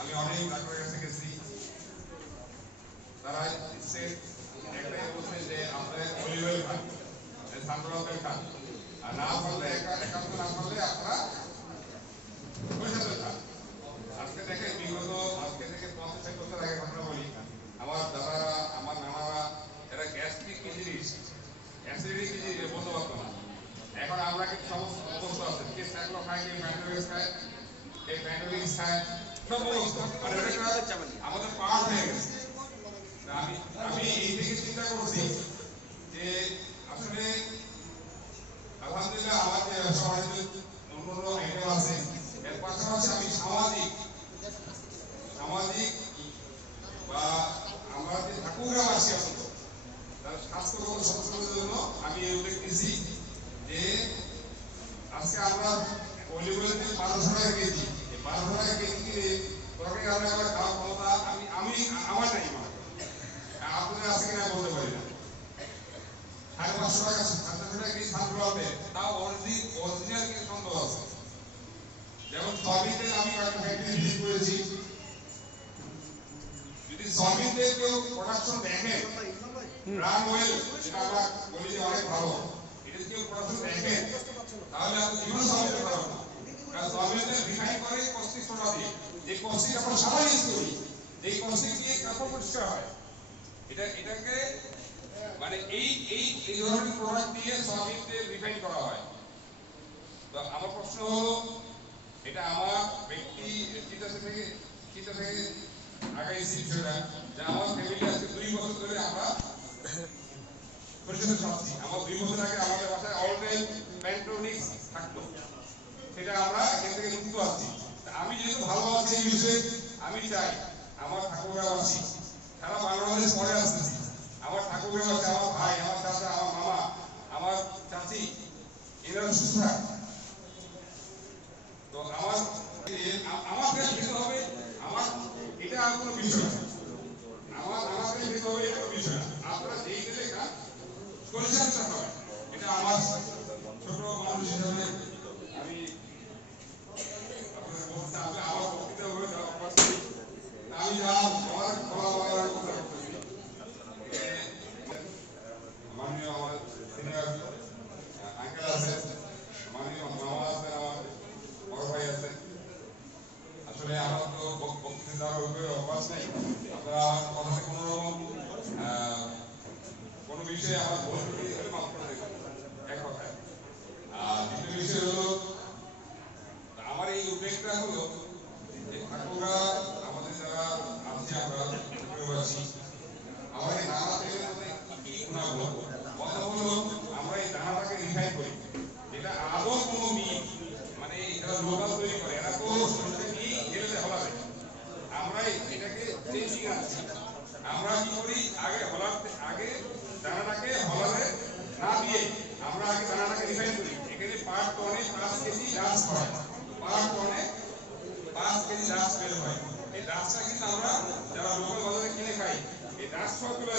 আমি অনেক ডাক্তারের কাছে গেছি, তারা একটাই বলছে যে আপনারা অলিভ অয়েল খান, সানফ্লাওয়ার তেল খান, আর না পারলে একান্ত না পারলে আপনারা সরিষার তেল খান। আজকে থেকে বিগত আজকে থেকে 50 বছর আগে ঘটনা বলি, আমার দাদারা আমার নানারা এরা গ্যাস্ট্রিক কি জিনিস, অ্যাসিডিটি কি জিনিস বলতে পারতো না। এখন আমরা কিন্তু সমস্ত অবস্থ আছে, কে স্যাকলো খায়, কে ম্যান্ডোলিক্স খায়, কে ম্যান্ডোলিক্স খায়, সব অবস্থ মানে আমাদের পাওয়ার হয়ে গেছে। আমি আমি এই থেকে চিন্তা করছি যে আসলে আলহামদুলিল্লাহ আমার যে সমাজে অন্যান্য আইটেম আছে, এর পাশাপাশি আমি সামাজিক বা আমরা যে ঠাকুরগাঁওবাসী আছি তার স্বাস্থ্যগত সচেতনতার জন্য আমি এই উল্লেখ দিয়েছি যে আজকে আমরা অলিভ অয়েল 1200 টাকা কেজি, 1200 টাকা কেজি কিনে তরকারি রান্না করার খাওয়ার ক্ষমতা আমি আমার নাই, আপনাদের আজকে কিনা বলতে পারি না। 550 টাকা 500 টাকা কেজি সানফ্লাওয়ার তেল, তাও অরিজিনাল কিন্তু সন্দেহ আছে। যেমন সয়াবিন তেল আমি কয়েকটা ফ্যাক্টরি ভিজিট করেছি, যদি সয়াবিন তেল কেউ প্রোডাকশন দেখে, ব্রাউন অয়েল যেটা আমরা বলি যে অনেক ভালো, এটা কেউ প্রোডাকশন দেখে তাহলে আপনি জীবনে সয়াবিন তেল পাবেন না। কারণ সয়াবিন তেল রিফাইন করে কস্টিক সোডা দিয়ে, যে কস্টিক আমরা সবাই ইউজ করি, এই কস্টিক দিয়ে কাপড় পরিষ্কার হয়। এটাকে মানে এই ধরনের প্রোডাক্ট দিয়ে সয়াবিন তেল রিফাইন করা হয়। তো আমার প্রশ্ন হলো, এটা আমার ব্যক্তি চিন্তা থেকে আগাইছি বিষয়টা, যে আমার ফ্যামিলি আজকে 2 বছর ধরে আমরা পরিষেবা চাচ্ছি। আমার 2 বছর আগে আমাদের বাসায় অলরেল প্যান্টোনিক্স থাকতো, সেটা আমরা এখান থেকে মুক্ত আছি। আমি যেহেতু ভালো আছি এই বিষয়ে, আমি চাই আমার ঠাকুরগাঁওবাসী সারা বাংলাদেশ পরে আসতেছি, আমার ঠাকুরগাঁওবাসী, আমার ভাই, আমার চাচা, আমার মামা, আমার চাচি, এরা সুস্থ থাক। তো আমার খেতে হবে, আমার এটা আর কোনো বিষয় না, আমাকে খেতে হবে এটা কোনো বিষয় না। আপনারা যেই তেলে খান সরিষার তেল খাবেন, এটা আমার ছোট মানুষ হিসাবে আমি আপনাদের বলতে আসলে আমার বক্তৃতা হবে আমি যা আমার বলা কথা করতেছি। মাননীয় আমার সিনিয়র আঙ্কেল আছে, মাননীয় মামা আছে, আমার বড় ভাই আছে। আসলে আমার তো বক্তৃতা দেওয়ার অভ্যাস নেই, আপনারা আমার কথাতে কোনো বিষয়ে আমার ভুল ত্রুটি হলে মাফ করে দেবেন, এক কথায়। আর দ্বিতীয় বিষয় হলো, আমার এই উদ্বেগটা হলো যে ঠাকুররা আমাদের যারা আছে, আমরা ঠাকুরবাসী, আমার এই নানা তেলের মধ্যে কি গুণাগুণ, কথা হলো আমরা এই দানাটাকে রিফাইন করি, যেটা আদৌ কোনো মিল মানে যারা লোকাল তৈরি করে এরা তো নিয়ে গেলে হলাবে, আমরা এটাকে চেঞ্জিং আনছি। আমরা কি করি, আগে দানাটাকে হলাবে না দিয়ে আমরা আগে দানাটাকে রিফাইন করি। এখানে পার টনে 5 কেজি ডাস্ট হয়, পার টনে 5 কেজি ডাস্ট বের হয়। এই ডাস্টটা কিন্তু আমরা যারা লোকাল বাজারে কিনে খাই, এই ডাস্ট সবগুলো